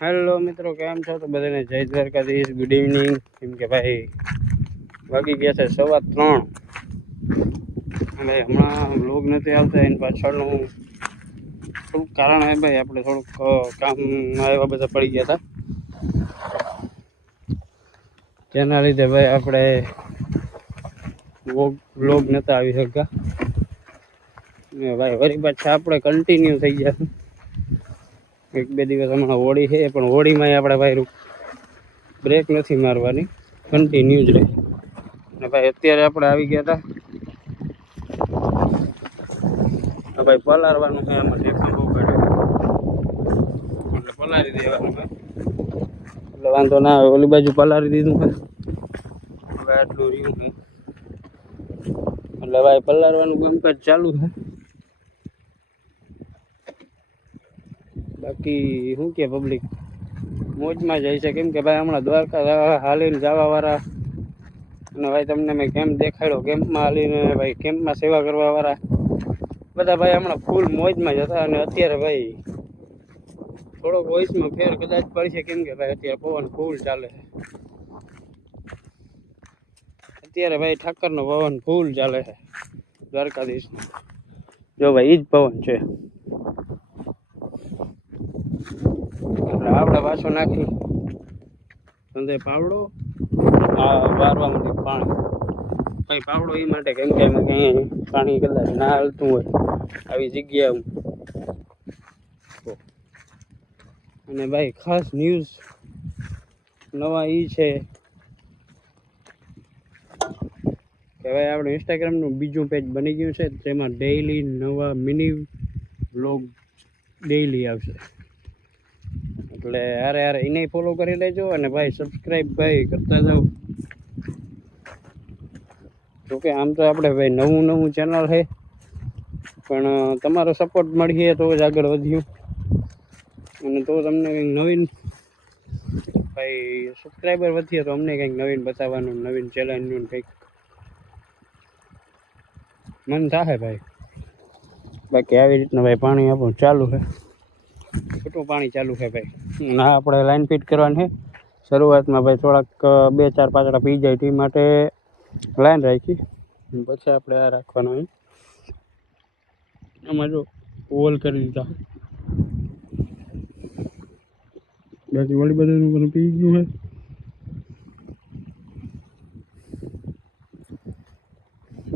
Hello મિત્રો, કેમ છો? તો બધાને જય દ્વારકાધીશ, ગુડ ઇવનિંગ. કેમ કે ભાઈ વાગી ગયા છે 3:15 અને હમણાં વ્લોગ નથી આવતા. એની પાછળનું થોડુંક કારણ હે ભાઈ, આપણે થોડુંક કામમાં એવા બધા પડી ગયા હતા, જેના લીધે ભાઈ આપણે વ્લોગ નહોતા આવી શકતા. ને ભાઈ વળી પાછા આપણે કન્ટિન્યુ થઈ ગયા. 1-2 દિવસ હમણાં હોળી છે, પણ હોળીમાં આપણે ભાઈ બ્રેક નથી મારવાની, કન્ટિન્યુ જ રહે. અને ભાઈ અત્યારે આપણે આવી ગયા હતા, ભાઈ પલાળવાનું છે. આમાં ટેકન બહુ કાઢ્યું એટલે પલાળી દેવાનું છે, એટલે વાંધો ના આવે. ઓલી બાજુ પલાળી દીધું છે, હવે આટલું રહ્યું છે એટલે ભાઈ પલાળવાનું કામકાજ ચાલુ છે. બાકી શું કે પબ્લિક મોજમાં જાય છે, કેમ કે ભાઈ હમણાં દ્વારકા હાલીને જવા વાળા, અને ભાઈ તમને મેં કેમ્પ દેખાડ્યો, કેમ્પમાં હાલીને ભાઈ કેમ્પમાં સેવા કરવા વાળા બધા ભાઈ હમણાં ફૂલ મોજમાં જ હતા. અને અત્યારે ભાઈ થોડોક વોઇસમાં ફેર કદાચ પડશે, કેમ કે ભાઈ અત્યારે પવન ફૂલ ચાલે છે. અત્યારે ભાઈ ઠાકરનો પવન ફૂલ ચાલે છે દ્વારકાધીશનો. જો ભાઈ ઈ જ પવન છે, એટલે આપણે પાછો નાખી અંદે પાવડો વારવા માટે પાણી. ભાઈ પાવડો એ માટે કેમ કે એમાં કંઈ પાણી કદાચ ના હાલતું હોય આવી જગ્યા. અને ભાઈ ખાસ ન્યૂઝ નવા એ છે કે ભાઈ આપણે ઇન્સ્ટાગ્રામનું બીજું પેજ બની ગયું છે, તેમાં ડેઈલી નવા મિની વ્લોગ ડેઈલી આવશે. એટલે હારે એને ફોલો કરી લેજો, અને ભાઈ સબસ્ક્રાઈબ ભાઈ કરતા જાઓ. જોકે આમ તો આપણે ભાઈ નવું ચેનલ છે, પણ તમારો સપોર્ટ મળીએ તો જ આગળ વધ્યું, અને તો તમને કંઈક નવીન ભાઈ સબસ્ક્રાઈબર વધીએ તો અમને કંઈક નવીન બતાવવાનું, નવીન ચેલેન્જનું કંઈક મન થાય ભાઈ. બાકી આવી રીતના ભાઈ પાણી આપણું ચાલુ છે, ખોટું પાણી ચાલુ છે ભાઈ. ના આપણે લાઈન ફિટ કરવાની છે. શરૂઆતમાં ભાઈ થોડાક 2-4 પાતળા પી જાય તે માટે લાઈન રાખી, પછી આપણે આ રાખવાનું હોય. આમાં જો હોલ કરી દીધા, બાકી વળી બધું પી ગયું છે.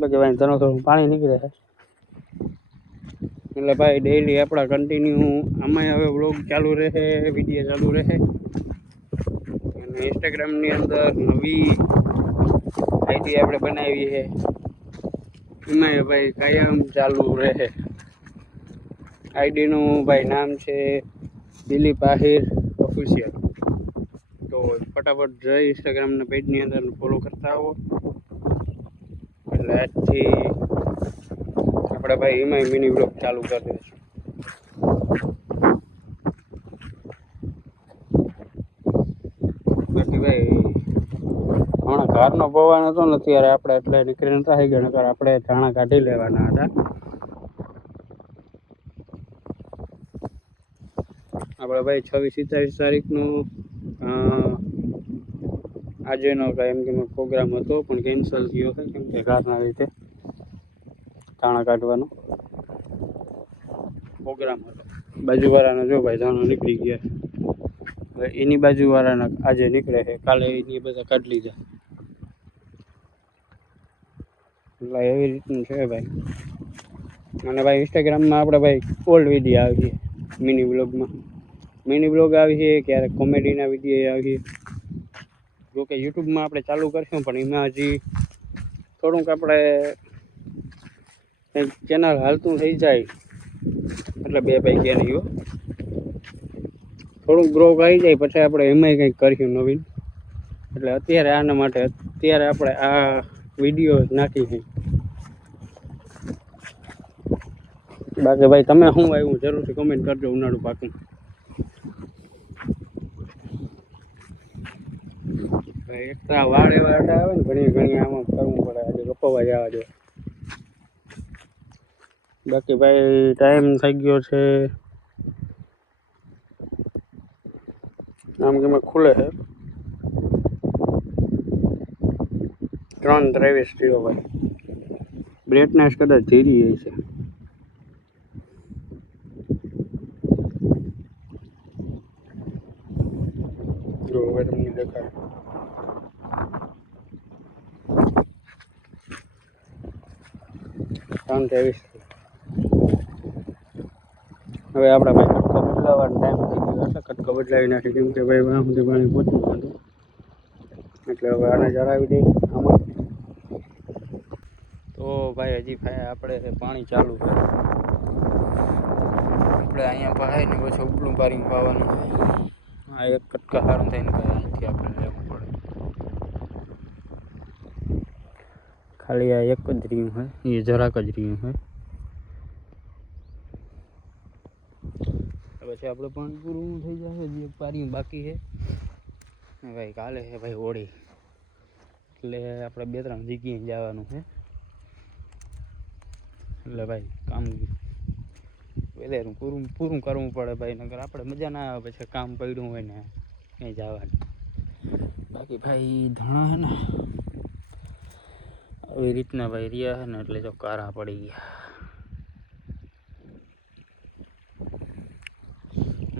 બાકી ભાઈ થોડું પાણી નીકળે છે, એટલે ભાઈ ડેઈલી આપણા કન્ટિન્યુ આમાં હવે વ્લોગ ચાલુ રહે, વિડીયો ચાલુ રહે. અને ઇન્સ્ટાગ્રામની અંદર નવી આઈડી આપણે બનાવી છે, એમાં ભાઈ કાયમ ચાલુ રહે. આઈડીનું ભાઈ નામ છે દિલીપ આહિર ઓફિશિયલ. તો ફટાફટ જઈ ઇન્સ્ટાગ્રામના પેજની અંદર ફોલો કરતા આવો, એટલે આજથી આપણે ભાઈ એમાં મિની વ્લોગ ચાલુ કરી દઈશું. બાકી ભાઈ હમણાં ઘરનો પવન હતો ને ત્યારે આપણે એટલે નીકળી નતા થઈ ગયા, નકર આપણે ધાણા કાઢી લેવાના હતા. આપણે ભાઈ 26-27 તારીખનું આજેનો કાંઈ એમ કે પ્રોગ્રામ હતો, પણ કેન્સલ થયો છે, કેમ કે ઘરના રીતે ધાણા કાઢવાનો પ્રોગ્રામ હતો. બાજુવાળાના જો ભાઈ ધાણા નીકળી ગયા, હવે એની બાજુવાળાના આજે નીકળે છે, કાલે એની બધા કાઢી લીધા. એટલે એવી રીતનું છે ભાઈ. અને ભાઈ ઇન્સ્ટાગ્રામમાં આપણે ભાઈ ઓલ્ડ વિડીયો આવીએ, મિની વ્લોગ આવીએ, ક્યારેક કોમેડીના વિડીયો આવીએ. જોકે યુટ્યુબમાં આપણે ચાલુ કરશું, પણ એમાં હજી થોડુંક આપણે ચેનલ હાલતું થઈ જાય એટલે 2 પૈકી નહીં, થોડુંક ગ્રો આવી જાય પછી આપણે એમાંય કંઈક કરીશું નવીન. એટલે અત્યારે આના માટે અત્યારે આપણે આ વિડીયો નાખી છે. બાકી ભાઈ તમે શું આવ્યું જરૂરથી કમેન્ટ કરજો. ઉનાળુ પાકમાં એકતા વાળ એવા આવે ને, ઘણી આમાં કરવું પડે, આજે કપાવા જવા દે. બાકી ભાઈ ટાઈમ થઈ ગયો છે આમ કે ખુલે છે 3:23 થયો ભાઈ. બ્રેટનેસ કદાચ ધીરી છે. જો હવે તમને દેખાય 3:23. હવે આપણા ભાઈ કટકો બદલાવાનો ટાઈમ થઈ ગયો એટલે કટકો બદલાવી નાખી, કેમ કે ભાઈ વાં સુધી પાણી પહોંચી ગયું હતું. એટલે હવે આને ચડાવી દઈએ આમાં. તો ભાઈ હજી આપણે પાણી ચાલુ છે. આપણે અહીંયા પહાય ને પછી ઉપલું પારીને પાવાનું છે. આ એક કટકા સારું થઈને ભાઈ અહીંથી આપણે લેવું પડે. ખાલી આ એક જ રહ્યું છે, એ જરાક જ રહ્યું છે. પછી આપણે પાણી પૂરું થઈ જશે, જે પારીયું બાકી છે ભાઈ. કાલે છે ભાઈ હોળી, એટલે આપણે 2-3 જગ્યાએ જવાનું છે. એટલે ભાઈ કામ વેલેરું પૂરું કરવું પડે ભાઈ, નકર આપણે મજા ના આવે પછી કામ પડ્યું હોય ને ક્યાંય જવાનું. બાકી ભાઈ ધણા છે ને આવી રીતના ભાઈ રહ્યા છે ને, એટલે જો કારા પડી ગયા.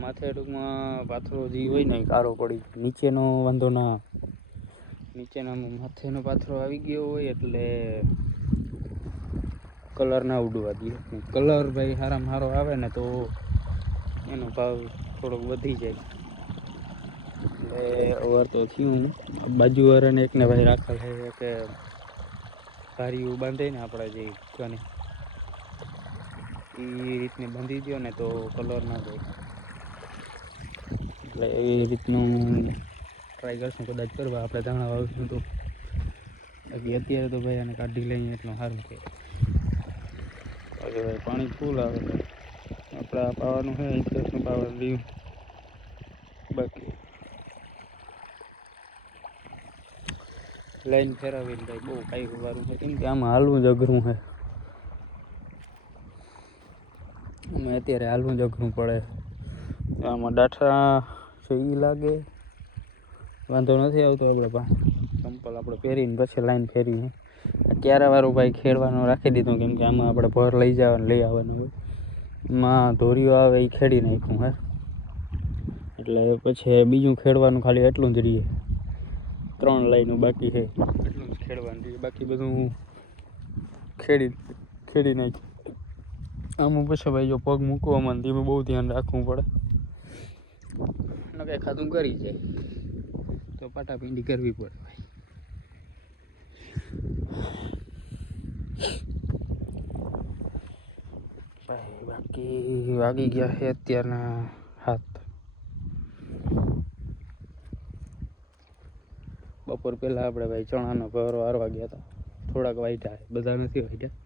માથે ટૂંકમાં પાથરો જે હોય ને કારો પડી, નીચેનો વાંધો ના, નીચેના માથેનો પાથરો આવી ગયો હોય એટલે કલર ના ઉડવા દે. કલર ભાઈ સારામાં સારો આવે ને તો એનો ભાવ થોડોક વધી જાય. એટલે અવાર તો થયું બાજુવાળાને એકને ભાઈ રાખેલ છે કે ભારીયું બાંધે ને આપણે જે કને એ રીતની બાંધી દો ને તો કલર ના જાય. એટલે એવી રીતનું ટ્રાય કરશું કદાચ કરવા આપણે ધાણા વાવશું તો. બાકી અત્યારે તો ભાઈ આને કાઢી લઈએ એટલું સારું કે. બાકી ભાઈ પાણી ફૂલ આવે આપણે આ પાવાનું છે, ઇન્ટરેસ્ટનું પાવાનું રહ્યું. બાકી લાઈન ફેરવીને ભાઈ બહુ કાંઈ વારું છે, કેમ કે આમાં હાલવું જ અઘરું છે. અમે અત્યારે હાલવું જ અઘરું પડે. આમાં ડાઠા છે એ લાગે વાંધો નથી આવતો. આપણે ચંપલ આપણે પહેરીને પછી લાઈન ફેરવી. ક્યારાવાળું ભાઈ ખેડવાનું રાખી દીધું, કેમ કે આમાં આપણે ભર લઈ જવાનું લઈ આવવાનું હોય. એમાં ધોરીઓ આવે એ ખેડી નાખ્યું હે, એટલે પછી બીજું ખેડવાનું ખાલી એટલું જ રહીએ. 3 લાઈનો બાકી છે, એટલું જ ખેડવાનું રહીએ. બાકી બધું ખેડી નાખ્યું. આમાં પછી ભાઈ જો પગ મૂકવામાં ધીમે બહુ ધ્યાન રાખવું પડે, ન કંઈ ખાતું કરી જાય તો પાટાપિંડી કરવી પડે ભાઈ. ભાઈ બાકી વાગી ગયા છે અત્યારના 7. બપોર પહેલાં આપણે ભાઈ ચણાનો ઘર વારવા ગયા હતા. થોડાક વાઢ્યા, બધા નથી વાઢ્યા.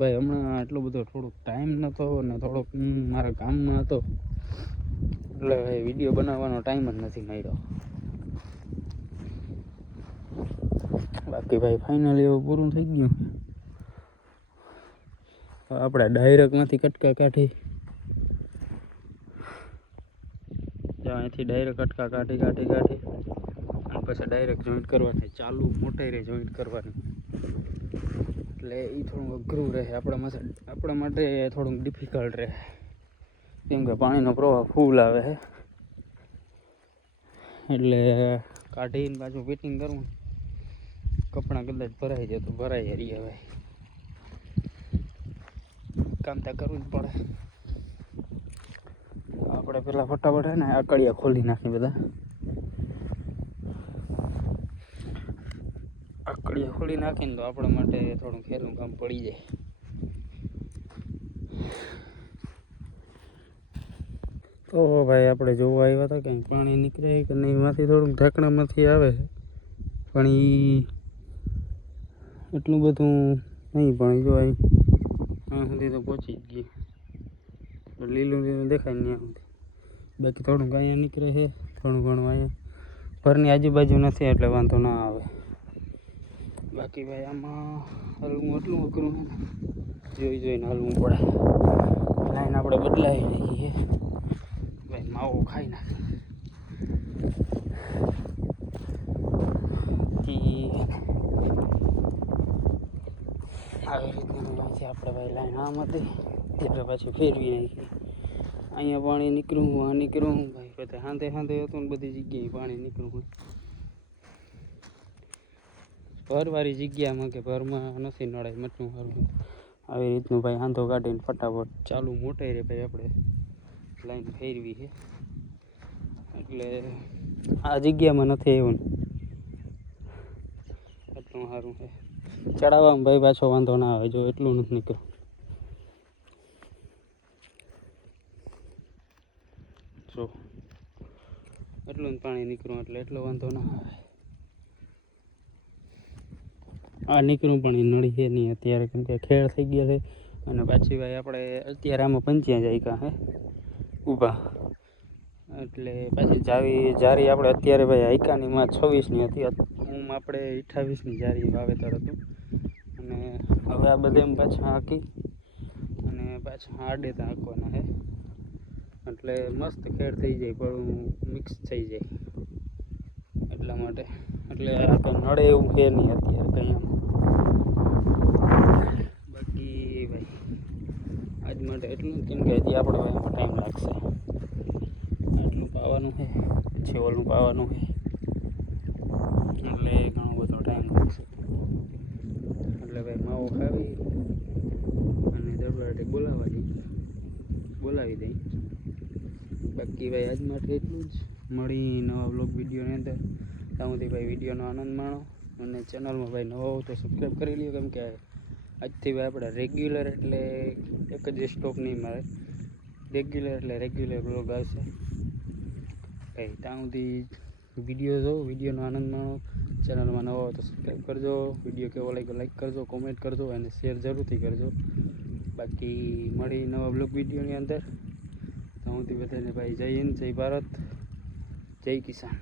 ભાઈ હમણાં એટલો બધો થોડોક ટાઈમ નહોતો ને થોડોક મારા કામમાં હતો, એટલે ભાઈ વિડીયો બનાવવાનો ટાઈમ જ નથી મળ્યો. બાકી ભાઈ ફાઇનલી એવું પૂરું થઈ ગયું. આપણે ડાયરેક્ટમાંથી કટકા કાઢી, અહીંથી ડાયરેક્ટ કટકા કાઢી અને પછી ડાયરેક્ટ જોઈન્ટ કરવાની, ચાલુ મોટાઈ રહે જોઈન્ટ કરવાની. એટલે એ થોડું અઘરું રહે આપણા માટે થોડુંક ડિફિકલ્ટ રહે, કેમ કે પાણીનો પ્રવાહ ફૂલ આવે છે. એટલે કાઢીને પાછું ફિટિંગ કરવું, કપડાં કદાચ ભરાઈ જાય તો ભરાઈ રહીએ. હવે કામ ત્યાં કરવું જ પડે. આપણે પેલા ફટાફટ હે ને આકડિયા ખોલી નાખી, બધા આકડિયા ખોલી નાખીને તો આપણા માટે થોડું ખેરનું કામ પડી જાય. તો ભાઈ આપણે જોવા આવ્યા હતા કંઈક પાણી નીકળે કે નહીં, એમાંથી થોડુંક ઢાંકણામાંથી આવે પણ એ એટલું બધું નહીં. પણ જો અહીં સુધી તો પહોંચી જ ગઈ, લીલું દેખાય ને ત્યાં સુધી. બાકી થોડુંક અહીંયા નીકળે છે, થોડું ઘણું અહીંયા ઘરની આજુબાજુ નથી એટલે વાંધો ના આવે. બાકી ભાઈ આમાં હલવું એટલું અઘરું છે ને, જોઈને હલવું પડે. લાઈન આપણે બદલાવી નાખીએ ભાઈ, માવો ખાઈ નાખી. અહીંયાથી આપણે ભાઈ લાઈન આમ હતી ત્યારે પાછી ફેરવી નાખી. અહીંયા પાણી નીકળ્યું હું આ નીકળ્યું હું ભાઈ બધા હાંધે હાંધે હતું ને બધી જગ્યાએ પાણી નીકળ્યું હોય. ભરવાળી જગ્યામાં કે ભરમાં નથી નળાય મટનું સારું. આવી રીતનું ભાઈ હાંધો કાઢીને ફટાફટ ચાલુ મોટે રે ભાઈ આપણે લાઈન ફેરવી છે એટલે આ જગ્યામાં નથી આવ્યું એટલું સારું છે. ચડાવવામાં ભાઈ પાછો વાંધો ના આવે જો એટલું નથી નીકળ્યું. જો એટલું જ પાણી નીકળ્યું એટલે એટલો વાંધો ના આવે. આ નીકળ્યું પણ એ નળી છે નહીં અત્યારે કેમ કે ખેડ થઈ ગયા છે અને પાછી ભાઈ આપણે અત્યારે આમાં 85 જાય હે ઊભા એટલે પાછી જારી આપણે અત્યારે ભાઈ હાઈકાનીમાં 26ની હતી હું આપણે 28ની જારી વાવેતર હતું અને હવે આ બધે પાછા હાંકી અને પાછા આડેતા હાંકવાના છે એટલે મસ્ત ખેડ થઈ જાય પણ મિક્સ થઈ જાય એટલા માટે એટલે આ કંઈ નડે એવું છે નહીં અત્યારે કંઈ આમ. બાકી ભાઈ આજ માટે એટલું કેમ કે હજી આપણે ભાઈ એમાં ટાઈમ લાગશે. આટલું પાવાનું છે પછી ઓલું પાવાનું છે એટલે ઘણો બધો ટાઈમ લાગશે. એટલે ભાઈ માવો ખાવી અને દરબારથી બોલાવી દઈ. બાકી ભાઈ આજ માટે એટલું જ. મળી નવા બ્લોગ વિડીયોની અંદર. ત્યાં સુધી ભાઈ વિડીયોનો આનંદ માણો અને ચેનલમાં ભાઈ નવો હો તો સબસ્ક્રાઈબ કરી લ્યો કેમ કે આજથી ભાઈ આપણે રેગ્યુલર એટલે એક જ સ્ટોપ નહીં મારે રેગ્યુલર બ્લોગ આવશે ભાઈ. ત્યાં સુધી વિડીયો જો વિડીયોનો આનંદ માણો. ચેનલમાં નવો હો તો સબસ્ક્રાઈબ કરજો. વિડીયો કેવો લાગ્યો લાઈક કરજો, કોમેન્ટ કરજો અને શેર જરૂરથી કરજો. બાકી મળી નવા બ્લોગ વિડીયોની અંદર. ત્યાં સુધી બધાને ભાઈ જય હિન્દ, જય ભારત, જય કિસાન.